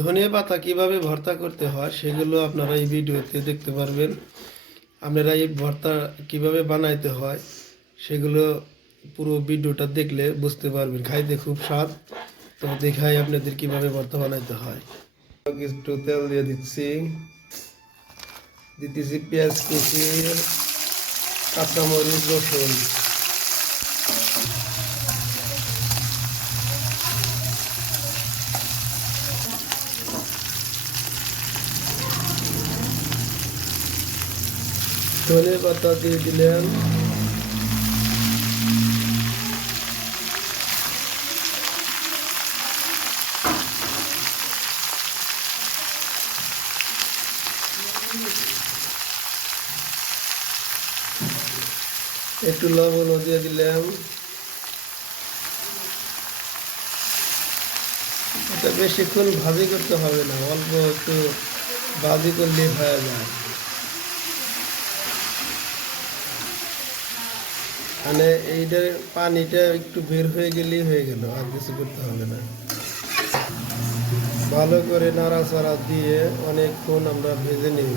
ধনিয়া পাতা কীভাবে ভর্তা করতে হয় সেগুলো আপনারা এই ভিডিওতে দেখতে পারবেন। আপনারা এই ভর্তা কীভাবে বানাইতে হয় সেগুলো পুরো ভিডিওটা দেখলে বুঝতে পারবেন। খাইতে খুব স্বাদ। তো দেখাই আপনাদের কীভাবে ভর্তা বানাইতে হয়। একটু তেল দিয়ে দিচ্ছি। দিতেছি পেঁয়াজ কুচি, কাঁচামরিচ, রসুন। ধনে পাতা দিয়ে দিলাম একটু লবণও দিয়ে দিলাম এটা বেশিক্ষণ ভাজি করতে হবে না, অল্প একটু ভাজি করলেই হয়ে যায়। মানে এইটার পানিটা একটু বের হয়ে গেলেই হয়ে গেল, আর কিছু করতে হবে না। ভালো করে নাড়াচাড়া দিয়ে অনেকক্ষণ আমরা ভেজে নিব।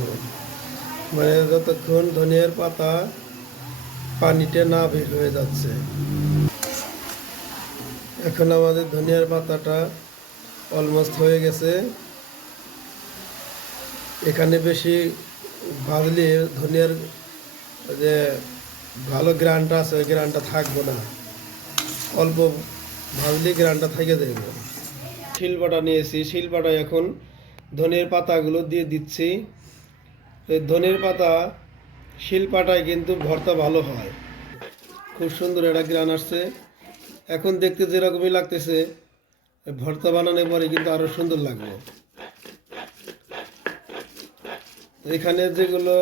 মানে যতক্ষণ ধনিয়ার পাতা পানিটা না বের হয়ে যাচ্ছে। এখন আমাদের ধনিয়ার পাতাটা অলমোস্ট হয়ে গেছে। এখানে বেশি ভাজলে ধনিয়ার যে ভালো গ্রানটা আছে, ওই গ্রানটা থাকব না। অল্প ভাজলে গ্রানটা থেকে যাবে শিলপাটা নিয়েছি শিলপাটা এখন ধনের পাতাগুলো দিয়ে দিচ্ছি। ধনের পাতা শিলপাটায় কিন্তু ভর্তা ভালো হয়। খুব সুন্দর একটা গ্রান আসছে। এখন দেখতে যেরকমই লাগতেছে, ভর্তা বানানোর পরে কিন্তু আরও সুন্দর লাগবে। এখানে যেগুলো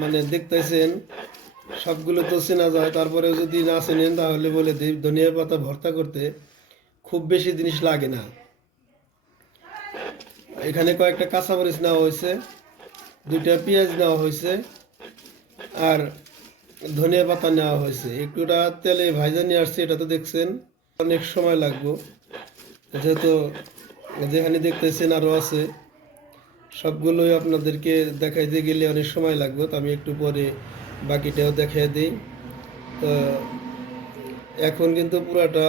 মানে দেখতেছেন সবগুলো তো চেনা যায়, তারপরে যদি না চেনেন তাহলে বলে দিই ধনিয়া পাতা ভর্তা করতে খুব বেশি জিনিস লাগে না। এখানে কয়েকটা কাঁচামরিচ নেওয়া হয়েছে, দুইটা পেঁয়াজ নেওয়া হয়েছে, আর ধনিয়া পাতা নেওয়া হয়েছে। একটুটা তেলে ভাজা নিয়ে আসছে, এটা তো দেখছেন, অনেক সময় লাগবে। যেহেতু যেখানে দেখতেছেন আরও আছে, সবগুলোই আপনাদেরকে দেখাইতে গেলে অনেক সময় লাগবে, তো আমি একটু পরে বাকিটাও দেখাই দিই। তো এখন কিন্তু পুরাটা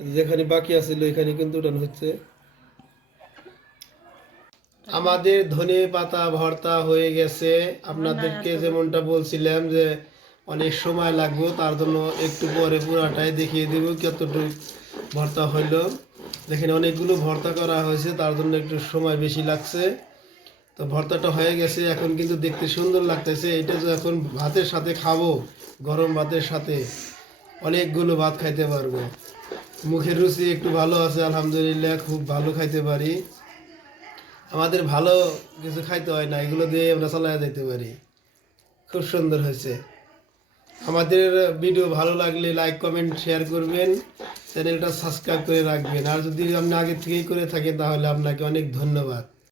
যেখানে বাকি আছিল এখানে কিন্তু উঠানো হচ্ছে। আমাদের ধনে পাতা ভর্তা হয়ে গেছে। আপনাদেরকে যেমনটা বলছিলাম যে অনেক সময় লাগবে তার জন্য একটু পরে পুরাটাই দেখিয়ে দেব কতটুকু ভর্তা হইল। দেখেন অনেকগুলো ভর্তা করা হয়েছে তার জন্য একটু সময় বেশি লাগছে। তো ভর্তাটা হয়ে গেছে, এখন কিন্তু দেখতে সুন্দর লাগতেছে। এটা যে এখন ভাতের সাথে খাব, গরম ভাতের সাথে, অনেকগুলো ভাত খাইতে পারব। মুখের রুচি একটু ভালো আছে, আলহামদুলিল্লাহ, খুব ভালো খাইতে পারি। আমাদের ভালো কিছু খাইতে হয় না, এগুলো দিয়ে আমরা চালায় যেতে পারি। খুব সুন্দর হয়েছে। আমাদের ভিডিও ভালো লাগলে লাইক, কমেন্ট, শেয়ার করবেন। চ্যানেলটা সাবস্ক্রাইব করে রাখবেন। আর যদি আপনি আগে থেকেই করে থাকেন, তাহলে আপনাকে অনেক ধন্যবাদ।